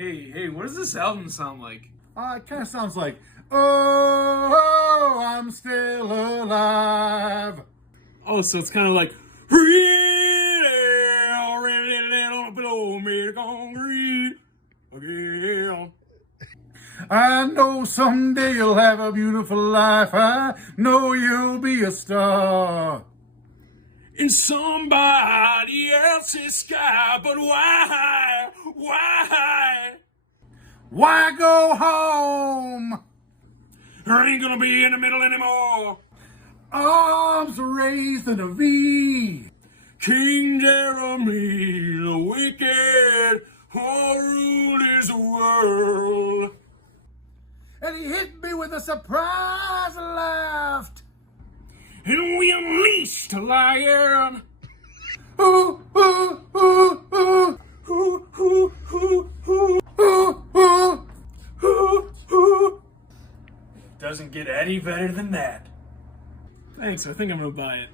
Hey, what does this album sound like? It kind of sounds like, oh, I'm still alive. Oh, so it's kind of like, really, little blow me to concrete again. I know someday you'll have a beautiful life. I know you'll be a star. In somebody else's sky, but why? Why go home? I ain't gonna be in the middle anymore. Arms raised in a V. King Jeremy, the wicked, who ruled his world. And he hit me with a surprise laugh. And we unleashed a lion. Ooh, ooh, ooh, ooh. Ooh, ooh, ooh, ooh. Ooh, ooh. Ooh, ooh. Doesn't get any better than that. Thanks, I think I'm gonna buy it.